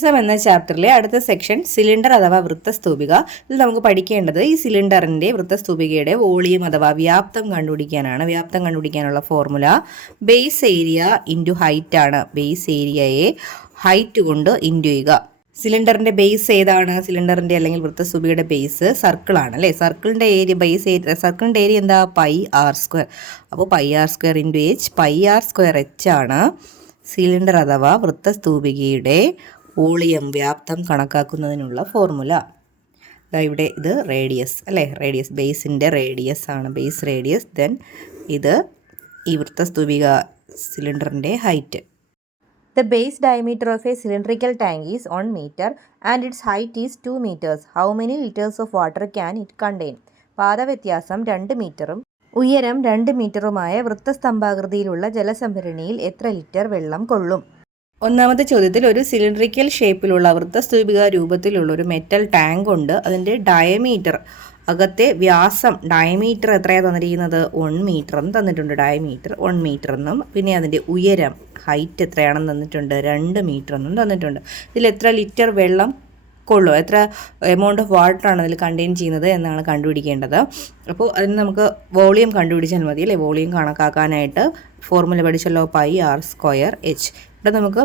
വൃത്തം എന്ന ചാപ്റ്ററിലെ അടുത്ത സെക്ഷൻ സിലിണ്ടർ അഥവാ വൃത്തസ്തൂപിക. ഇതിൽ നമുക്ക് പഠിക്കേണ്ടത് ഈ സിലിണ്ടറിന്റെ വൃത്തസ്തൂപികയുടെ വോളിയം അഥവാ വ്യാപ്തം കണ്ടുപിടിക്കാനാണ്. വ്യാപ്തം കണ്ടുപിടിക്കാനുള്ള formula base area into height ആണ്. ബേസ് ഏരിയയെ ഹൈറ്റ് കൊണ്ട് ഇൻറ്റു ചെയ്യുക. സിലിണ്ടറിന്റെ ബേസ് ഏതാണ്? സിലിണ്ടറിന്റെ അല്ലെങ്കിൽ വൃത്തസ്തൂപികയുടെ ബേസ് സർക്കിൾ ആണ് അല്ലേ. സർക്കിളിന്റെ ഏരിയ സർക്കിളിന്റെ ഏരിയ എന്താ? Pi R square. അപ്പോൾ pi R square into H. Pi R square H ആണ് സിലിണ്ടർ അഥവാ വൃത്തസ്തൂപികയുടെ വോളിയം വ്യാപ്തം കണക്കാക്കുന്നതിനുള്ള ഫോർമുല. ഇവിടെ ഇത് റേഡിയസ് അല്ലേ. റേഡിയസ് ബേസിൻ്റെ റേഡിയസ് ആണ്. Base radius. ദെൻ ഇത് ഈ വൃത്തസ്തൂപിക സിലിണ്ടറിൻ്റെ height. The base diameter of a cylindrical tank is 1 meter and its height is 2 meters. How many liters of water can it contain? പാദവ്യത്യാസം 2 മീറ്ററും ഉയരം 2 മീറ്ററുമായ വൃത്തസ്തംഭാകൃതിയിലുള്ള ജലസംഭരണിയിൽ എത്ര ലിറ്റർ വെള്ളം കൊള്ളും? ഒന്നാമത്തെ ചോദ്യത്തിൽ ഒരു സിലിണ്ടറിക്കൽ ഷേപ്പിലുള്ള വൃത്തസ്തൂപിക രൂപത്തിലുള്ള ഒരു മെറ്റൽ ടാങ്ക് ഉണ്ട്. അതിൻ്റെ ഡയമീറ്റർ, അകത്തെ വ്യാസം ഡയമീറ്റർ എത്രയാണ് തന്നിരിക്കുന്നത്? 1 മീറ്റർ എന്ന് തന്നിട്ടുണ്ട്. ഡയമീറ്റർ 1 മീറ്റർ എന്നും പിന്നെ അതിൻ്റെ ഉയരം ഹൈറ്റ് എത്രയാണെന്ന് തന്നിട്ടുണ്ട്? 2 മീറ്റർ എന്നും തന്നിട്ടുണ്ട്. ഇതിൽ എത്ര ലിറ്റർ വെള്ളം കൊള്ളും, എത്ര എമൗണ്ട് ഓഫ് വാട്ടറാണ് അതിൽ കണ്ടെയ്ൻ ചെയ്യുന്നത് എന്നാണ് കണ്ടുപിടിക്കേണ്ടത്. അപ്പോൾ അതിന് നമുക്ക് വോളിയം കണ്ടുപിടിച്ചാൽ മതി അല്ലേ. വോളിയം കണക്കാക്കാനായിട്ട് ഫോർമുല പഠിച്ചല്ലോ, പൈ ആർ സ്ക്വയർ എച്ച്. ഇവിടെ നമുക്ക്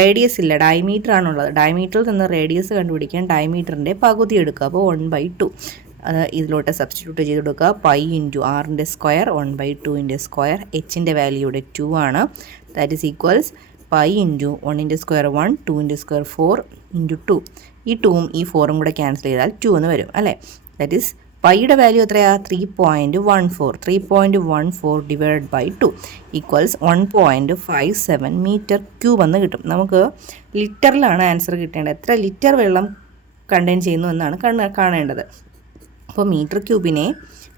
റേഡിയസ് ഇല്ല, ഡയമീറ്റർ ആണുള്ളത്. ഡയമീറ്ററിൽ നിന്ന് റേഡിയസ് കണ്ടുപിടിക്കാൻ ഡയമീറ്ററിൻ്റെ പകുതി എടുക്കുക. അപ്പോൾ 1/2 അത് ഇതിലോട്ട് സബ്സ്റ്റിറ്റ്യൂട്ട് ചെയ്ത് കൊടുക്കുക. പൈ ഇൻറ്റു ആറിൻ്റെ സ്ക്വയർ 1/2 സ്ക്വയർ. എച്ചിൻ്റെ വാല്യൂ ഇവിടെ 2 ആണ്. That is equals pi into 1 square 1, 2 square 4 into 2. ഈ 2ഉം ഈ 4ഉം കൂടെ ക്യാൻസൽ ചെയ്താൽ 2 എന്ന് വരും അല്ലേ. ദാറ്റ് ഈസ് പൈയുടെ വാല്യൂ എത്രയാണ്? 3.14. 3.14 divide by 2 equals 1.57 metre cube എന്ന് കിട്ടും. നമുക്ക് ലിറ്ററിലാണ് ആൻസർ കിട്ടേണ്ടത്. എത്ര ലിറ്റർ വെള്ളം കണ്ടെയ്ൻ ചെയ്യുന്നു എന്നാണ് കാണേണ്ടത്. അപ്പോൾ മീറ്റർ ക്യൂബിനെ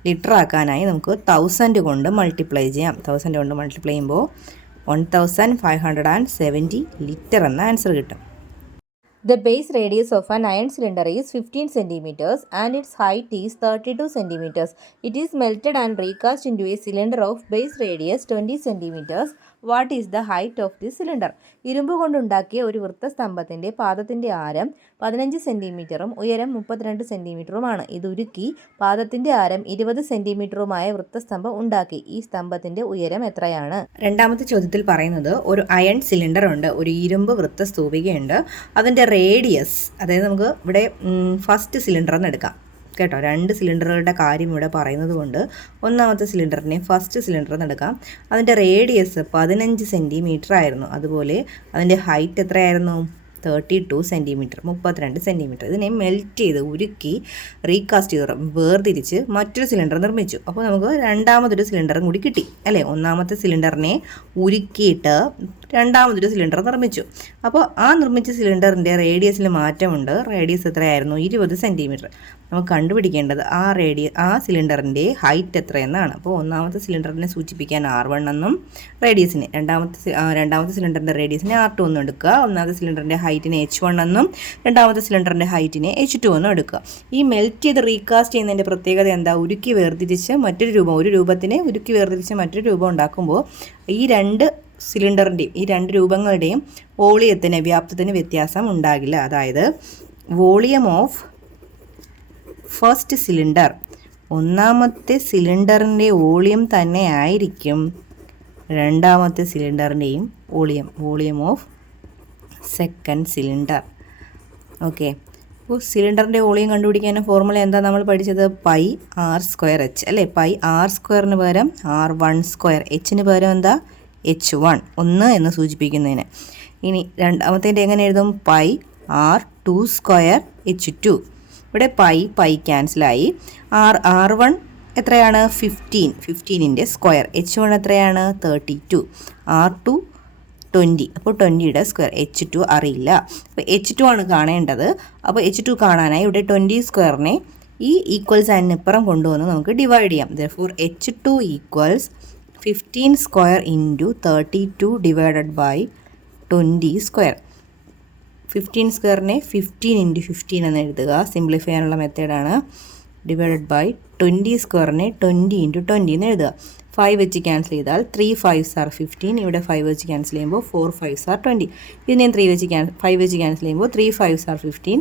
ലിറ്റർ ആക്കാനായി നമുക്ക് 1000 കൊണ്ട് മൾട്ടിപ്ലൈ ചെയ്യാം. 1000 കൊണ്ട് മൾട്ടിപ്ലൈ ചെയ്യുമ്പോൾ 1570 ലിറ്റർ എന്ന ആൻസർ കിട്ടും. The base radius of an iron cylinder is 15 centimeters and its height is 32 centimeters. It is melted and recast into a cylinder of base radius 20 centimeters. What is the height of this cylinder? ഇരുമ്പ് കൊണ്ടുണ്ടാക്കിയ ഒരു വൃത്തസ്തംഭത്തിൻ്റെ പാദത്തിൻ്റെ ആരം 15 സെൻറ്റിമീറ്ററും ഉയരം 32 സെൻറ്റിമീറ്ററുമാണ്. ഇത് ഉരുക്കി പാദത്തിൻ്റെ ആരം 20 സെൻറ്റിമീറ്ററുമായ വൃത്തസ്തംഭം ഉണ്ടാക്കി. ഈ സ്തംഭത്തിൻ്റെ ഉയരം എത്രയാണ്? രണ്ടാമത്തെ ചോദ്യത്തിൽ പറയുന്നത് ഒരു അയൺ സിലിണ്ടർ ഉണ്ട്, ഒരു ഇരുമ്പ് വൃത്തസ്തൂപികയുണ്ട്. അതിൻ്റെ റേഡിയസ്, അതായത് നമുക്ക് ഇവിടെ ഫസ്റ്റ് സിലിണ്ടർ എന്ന് എടുക്കാം കേട്ടോ. 2 സിലിണ്ടറുകളുടെ കാര്യം ഇവിടെ പറയുന്നത് കൊണ്ട് ഒന്നാമത്തെ സിലിണ്ടറിനെ ഫസ്റ്റ് സിലിണ്ടർ എന്ന് എടുക്കാം. അതിൻ്റെ റേഡിയസ് 15 സെൻറ്റിമീറ്റർ ആയിരുന്നു. അതുപോലെ അതിൻ്റെ ഹൈറ്റ് എത്രയായിരുന്നു? 32 സെൻറ്റിമീറ്റർ, 32 സെൻറ്റിമീറ്റർ. ഇതിനെ മെൽറ്റ് ചെയ്ത് ഉരുക്കി റീകാസ്റ്റ് ചെയ്ത് വേർതിരിച്ച് മറ്റൊരു സിലിണ്ടർ നിർമ്മിച്ചു. അപ്പോൾ നമുക്ക് രണ്ടാമതൊരു സിലിണ്ടറും കൂടി കിട്ടി അല്ലേ. ഒന്നാമത്തെ സിലിണ്ടറിനെ ഉരുക്കിയിട്ട് രണ്ടാമതൊരു സിലിണ്ടർ നിർമ്മിച്ചു. അപ്പോൾ ആ നിർമ്മിച്ച സിലിണ്ടറിൻ്റെ റേഡിയസിൽ മാറ്റമുണ്ട്. റേഡിയസ് എത്രയായിരുന്നു? 20 സെൻറ്റിമീറ്റർ. നമുക്ക് കണ്ടുപിടിക്കേണ്ടത് ആ സിലിണ്ടറിൻ്റെ ഹൈറ്റ് എത്രയെന്നാണ്. അപ്പോൾ ഒന്നാമത്തെ സിലിണ്ടറിനെ സൂചിപ്പിക്കാൻ R1 എന്നും റേഡിയസിനെ രണ്ടാമത്തെ സിലിണ്ടറിൻ്റെ റേഡിയസിനെ R2 എന്നും എടുക്കുക. ഒന്നാമത്തെ സിലിണ്ടറിൻ്റെ ഹൈറ്റിനെ H1 എന്നും രണ്ടാമത്തെ സിലിണ്ടറിൻ്റെ ഹൈറ്റിനെ H2 എന്നും എടുക്കുക. ഈ മെൽറ്റ് ചെയ്ത് റീകാസ്റ്റ് ചെയ്യുന്നതിൻ്റെ പ്രത്യേകത എന്താ? ഉരുക്കി വേർതിരിച്ച് മറ്റൊരു രൂപം, ഒരു രൂപത്തിനെ ഉരുക്കി വേർതിരിച്ച് മറ്റൊരു രൂപം ഉണ്ടാക്കുമ്പോൾ ഈ 2 സിലിണ്ടറിൻ്റെയും ഈ 2 രൂപങ്ങളുടെയും വോളിയത്തിന്, വ്യാപ്തത്തിന് വ്യത്യാസം ഉണ്ടാകില്ല. അതായത് വോളിയം ഓഫ് ഫസ്റ്റ് സിലിണ്ടർ, ഒന്നാമത്തെ സിലിണ്ടറിൻ്റെ വോളിയം തന്നെ ആയിരിക്കും രണ്ടാമത്തെ സിലിണ്ടറിൻ്റെയും volume of second cylinder. Okay. അപ്പോൾ സിലിണ്ടറിൻ്റെ വോളിയം കണ്ടുപിടിക്കാൻ ഫോർമുല എന്താ നമ്മൾ പഠിച്ചത്? പൈ ആർ സ്ക്വയർ എച്ച് അല്ലേ. പൈ ആർ സ്ക്വയറിന് പകരം R1 സ്ക്വയർ, എച്ചിന് പകരം എന്താ? H1, 1 എന്ന് സൂചിപ്പിക്കുന്നതിന്. ഇനി രണ്ടാമത്തേൻ്റെ എങ്ങനെ എഴുതും? Pi R2 square H2. ഇവിടെ പൈ ക്യാൻസലായി. R1 എത്രയാണ്? 15ൻ്റെ സ്ക്വയർ. H1 എത്രയാണ്? 32. R2 20. അപ്പോൾ 20യുടെ സ്ക്വയർ. H2 അറിയില്ല. അപ്പോൾ H2 ആണ് കാണേണ്ടത്. അപ്പോൾ H2 കാണാനായി ഇവിടെ 20 സ്ക്വയറിനെ ഈ ഈക്വൽ സൈനിനിപ്പുറം കൊണ്ടുവന്ന് നമുക്ക് ഡിവൈഡ് ചെയ്യാം. therefore H2 equals 15 square into 32 divided by 20 square. 15 സ്ക്വയറിനെ 15 ഇൻറ്റു 15 എന്ന് എഴുതുക, സിംപ്ലിഫൈ ചെയ്യാനുള്ള മെത്തേഡാണ്. ഡിവൈഡഡ് ബൈ 20 സ്ക്വയറിനെ 20 ഇൻറ്റു 20 എന്ന് എഴുതുക. 5 വെച്ച് ക്യാൻസൽ ചെയ്താൽ 3 5s are 15. ഇവിടെ 5 വെച്ച് ക്യാൻസൽ ചെയ്യുമ്പോൾ 4 5s are 20. ഇതിനെയും 5 വെച്ച് ക്യാൻസൽ ചെയ്യുമ്പോൾ 3 5s are 15,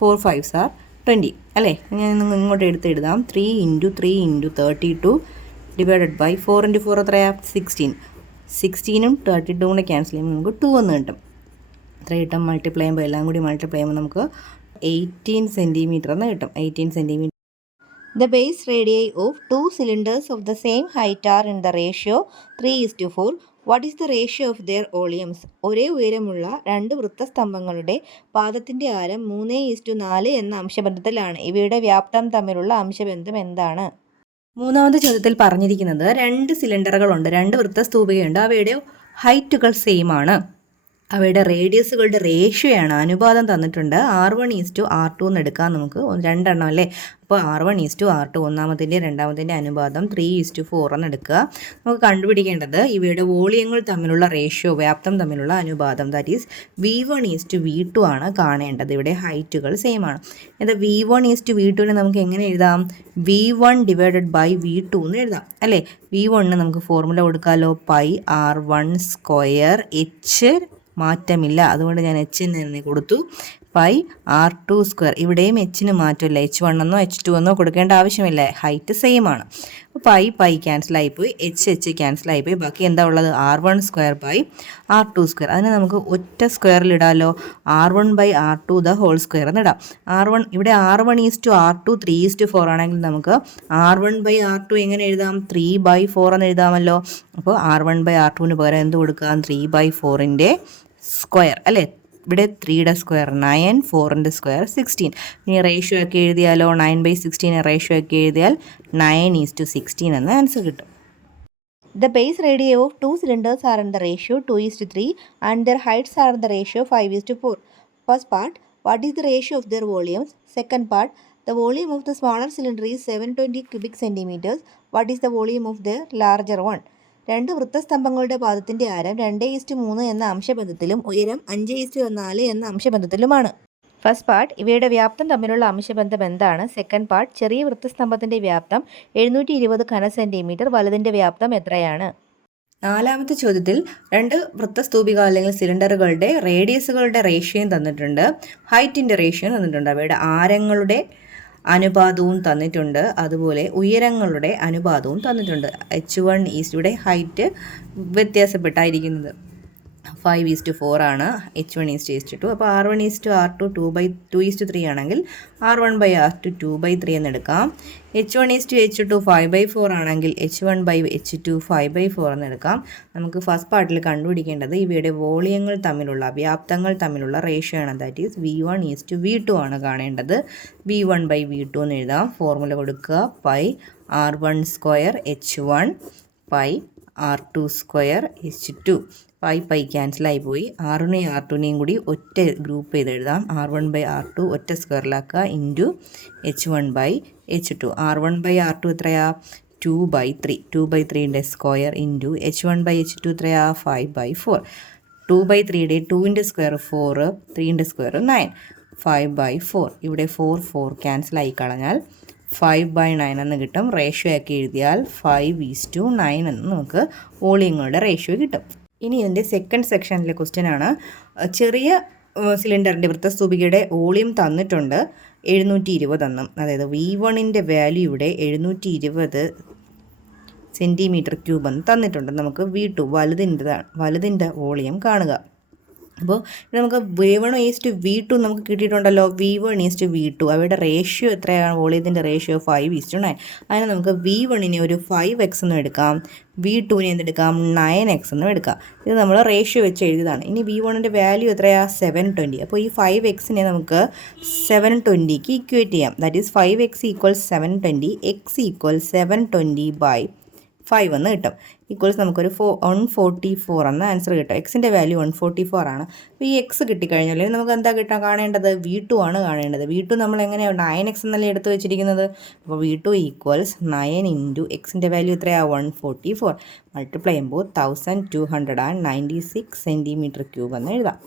4 5s are 20 അല്ലേ. ഞാൻ ഇങ്ങോട്ട് എഴുതാം 3 × 3 × 32 ഡിവൈഡഡ് ബൈ 4 × 4 എത്രയാണ് 16. 16ഉം 32 കൂടെ ക്യാൻസൽ ചെയ്യുമ്പോൾ നമുക്ക് 2 എന്ന് കിട്ടും. എത്ര കിട്ടും മൾട്ടിപ്ലൈ ചെയ്യുമ്പോൾ എല്ലാം കൂടി മൾട്ടിപ്ലൈ ചെയ്യുമ്പോൾ നമുക്ക് 18 സെൻറ്റിമീറ്റർ എന്ന് കിട്ടും. 18 centimetre. The base radii of two cylinders of the same height are in the ratio 3:4. What is the ratio of their volumes? ഒരേ ഉയരമുള്ള രണ്ട് വൃത്തസ്തംഭങ്ങളുടെ പാദത്തിൻ്റെ ആരം 3:4 എന്ന അംശബന്ധത്തിലാണ്. ഇവയുടെ വ്യാപ്തം തമ്മിലുള്ള അംശബന്ധം എന്താണ്? മൂന്നാമത്തെ ചോദ്യത്തിൽ പറഞ്ഞിരിക്കുന്നത് രണ്ട് സിലിണ്ടറുകളുണ്ട്, രണ്ട് വൃത്തസ്തൂപികയുണ്ട്. അവയുടെ ഹൈറ്റുകൾ സെയിം ആണ്. അവയുടെ റേഡിയസുകളുടെ റേഷ്യോയാണ്, അനുപാതം തന്നിട്ടുണ്ട്. R1:R2 എന്ന് എടുക്കാം നമുക്ക്. രണ്ടെണ്ണം അല്ലേ. അപ്പോൾ R1:R2 ഒന്നാമത്തിൻ്റെ രണ്ടാമത്തിൻ്റെ അനുപാതം 3:4 എന്ന് എടുക്കുക. നമുക്ക് കണ്ടുപിടിക്കേണ്ടത് ഇവയുടെ വോളിയങ്ങൾ തമ്മിലുള്ള റേഷ്യോ, വ്യാപ്തം തമ്മിലുള്ള അനുപാതം, ദാറ്റ് ഈസ് V1:V2 ആണ് കാണേണ്ടത്. ഇവിടെ ഹൈറ്റുകൾ സെയിം ആണ്. എന്താ V1:V2നെ നമുക്ക് എങ്ങനെ എഴുതാം? V1 ഡിവൈഡഡ് ബൈ V2 എന്ന് എഴുതാം അല്ലേ. V1 നമുക്ക് ഫോർമുല കൊടുക്കാമല്ലോ. πr1² h മാറ്റമില്ല, അതുകൊണ്ട് ഞാൻ h എന്ന് കൊടുത്തു. πr2². ഇവിടെയും എച്ചിന് മാറ്റമില്ല. H1 എന്നോ H2 എന്നോ കൊടുക്കേണ്ട ആവശ്യമില്ല, ഹൈറ്റ് സെയിം ആണ്. അപ്പോൾ പൈ ക്യാൻസലായിപ്പോയി, h ക്യാൻസൽ ആയിപ്പോയി. ബാക്കി എന്താ ഉള്ളത്? R1² R2². അതിനെ നമുക്ക് ഒറ്റ സ്ക്വയറിലിടാമല്ലോ. R1/R2 ദ ഹോൾ സ്ക്വയർ എന്ന് ഇടാം. ഇവിടെ R1:R2 3:4 ആണെങ്കിൽ നമുക്ക് R1/R2 എങ്ങനെ എഴുതാം? 3/4 എന്ന് എഴുതാമല്ലോ. അപ്പോൾ R1/R2ന് പകരം എന്ത് കൊടുക്കാം? 3/4ൻ്റെ സ്ക്വയർ അല്ലേ. ഇവിടെ 3യുടെ സ്ക്വയർ 9, 4ൻ്റെ സ്ക്വയർ 16. ഇനി റേഷ്യോ ഒക്കെ എഴുതിയാലോ? 9/16 റേഷ്യോ ഒക്കെ എഴുതിയാൽ 9:16 എന്ന ആൻസർ കിട്ടും. The base radii of two cylinders are in the ratio 2:3 and their heights are in the ratio 5:4. First part, what is the ratio of their volumes? Second part, the volume of the smaller cylinder is 720 cubic centimeters. What is the volume of the larger one? രണ്ട് വൃത്തസ്തംഭങ്ങളുടെ പാദത്തിൻ്റെ ആരം 2:3 എന്ന അംശബന്ധത്തിലും ഉയരം 5:4 എന്ന അംശബന്ധത്തിലുമാണ്. First part, ഇവയുടെ വ്യാപ്തം തമ്മിലുള്ള അംശബന്ധം എന്താണ്? Second part, ചെറിയ വൃത്തസ്തംഭത്തിൻ്റെ വ്യാപ്തം 720 ഘന സെൻറ്റിമീറ്റർ, വലുതിൻ്റെ വ്യാപ്തം എത്രയാണ്? നാലാമത്തെ ചോദ്യത്തിൽ രണ്ട് വൃത്തസ്തൂപിക അല്ലെങ്കിൽ സിലിണ്ടറുകളുടെ റേഡിയസുകളുടെ റേഷ്യോയും തന്നിട്ടുണ്ട്, ഹൈറ്റിൻ്റെ റേഷ്യോയും തന്നിട്ടുണ്ട്. അവയുടെ ആരങ്ങളുടെ അനുപാതവും തന്നിട്ടുണ്ട്, അതുപോലെ ഉയരങ്ങളുടെ അനുപാതവും തന്നിട്ടുണ്ട്. H1 ഇവിടെ ഹൈറ്റ് വ്യത്യാസപ്പെട്ടായിരിക്കുന്നത് 5:4 ആണ്, H1:2. അപ്പോൾ R1:R2 2:3 ആണെങ്കിൽ R1/R2 2/3 എന്ന് എടുക്കാം. H1:H2 5/4 ആണെങ്കിൽ H1/H2 5/4 എന്ന് എടുക്കാം. നമുക്ക് ഫസ്റ്റ് പാർട്ടിൽ കണ്ടുപിടിക്കേണ്ടത് ഇവയുടെ വോളിയങ്ങൾ തമ്മിലുള്ള, വ്യാപ്തങ്ങൾ തമ്മിലുള്ള റേഷ്യോ ആണ്. ദാറ്റ് ഈസ് V1:V2 ആണ് കാണേണ്ടത്. V1/V2 എന്ന് എഴുതാം. ഫോർമുല കൊടുക്കുക. πr1² H1 πr2² H2. Pi ക്യാൻസലായി പോയി. R1-R2നെയും കൂടി ഒറ്റ ഗ്രൂപ്പ് ചെയ്ത് എഴുതാം. R1/R2 ഒറ്റ സ്ക്വയറിലാക്കുക ഇൻറ്റു H1/H2. R1/R2 എത്രയാ? 2/3. 2/3ൻ്റെ സ്ക്വയർ ഇൻറ്റു H1/H2 എത്രയാ? 5/4. 2/3യുടെ 2ൻ്റെ സ്ക്വയർ 4, 3ൻ്റെ സ്ക്വയർ 9. 5/4. ഇവിടെ 4 ക്യാൻസലായി കളഞ്ഞാൽ 5/9 എന്ന് കിട്ടും. റേഷ്യോ ആക്കി എഴുതിയാൽ 5:9 എന്ന് നമുക്ക് വോളിയങ്ങളുടെ റേഷ്യോ കിട്ടും. ഇനി ഇതിൻ്റെ സെക്കൻഡ് സെക്ഷനിലെ ക്വസ്റ്റ്യൻ ആണ്. ചെറിയ സിലിണ്ടറിൻ്റെ വൃത്തസ്തൂപികയുടെ വോളിയം തന്നിട്ടുണ്ട് 720 എന്നും, അതായത് V1ൻ്റെ വാല്യൂ ഇവിടെ 720 cm³ എന്ന് തന്നിട്ടുണ്ട്. നമുക്ക് V2 വലുതിൻ്റെ വോളിയം കാണുക. അപ്പോൾ നമുക്ക് V1:V2 നമുക്ക് കിട്ടിയിട്ടുണ്ടല്ലോ. V1:V2 അവയുടെ റേഷ്യോ എത്രയാണ്? വോളിയത്തിൻ്റെ റേഷ്യോ 5:9. അതിന് നമുക്ക് V1നെ ഒരു 5x എന്നും എടുക്കാം, V2നെ എന്തെടുക്കാം? 9x എന്നും എടുക്കാം. ഇത് നമ്മൾ റേഷ്യോ വെച്ച് എഴുതിയതാണ്. ഇനി V1ൻ്റെ വാല്യൂ എത്രയാണ്? 720. അപ്പോൾ ഈ 5xനെ നമുക്ക് 720ക്ക് ഇക്വേറ്റ് ചെയ്യാം. ദാറ്റ് ഈസ് 5x = 720, x = 720/5 എന്ന് കിട്ടും. ഈക്വൽസ് നമുക്കൊരു 144 എന്ന ആൻസർ കിട്ടും. എക്സിൻ്റെ വാല്യൂ 144 ആണ്. അപ്പോൾ ഈ എക്സ് കിട്ടിക്കഴിഞ്ഞാൽ നമുക്ക് എന്താ കാണേണ്ടത്? V2 ആണ് കാണേണ്ടത്. V2 നമ്മൾ എങ്ങനെയാണ് 9x എന്നല്ലേ എടുത്ത് വെച്ചിരിക്കുന്നത്. അപ്പോൾ V2 = 9 × എക്സിൻ്റെ വാല്യൂ എത്രയാണ്? 144. മൾട്ടിപ്ലൈ ചെയ്യുമ്പോൾ 1296 cm³ എന്ന് എഴുതാം.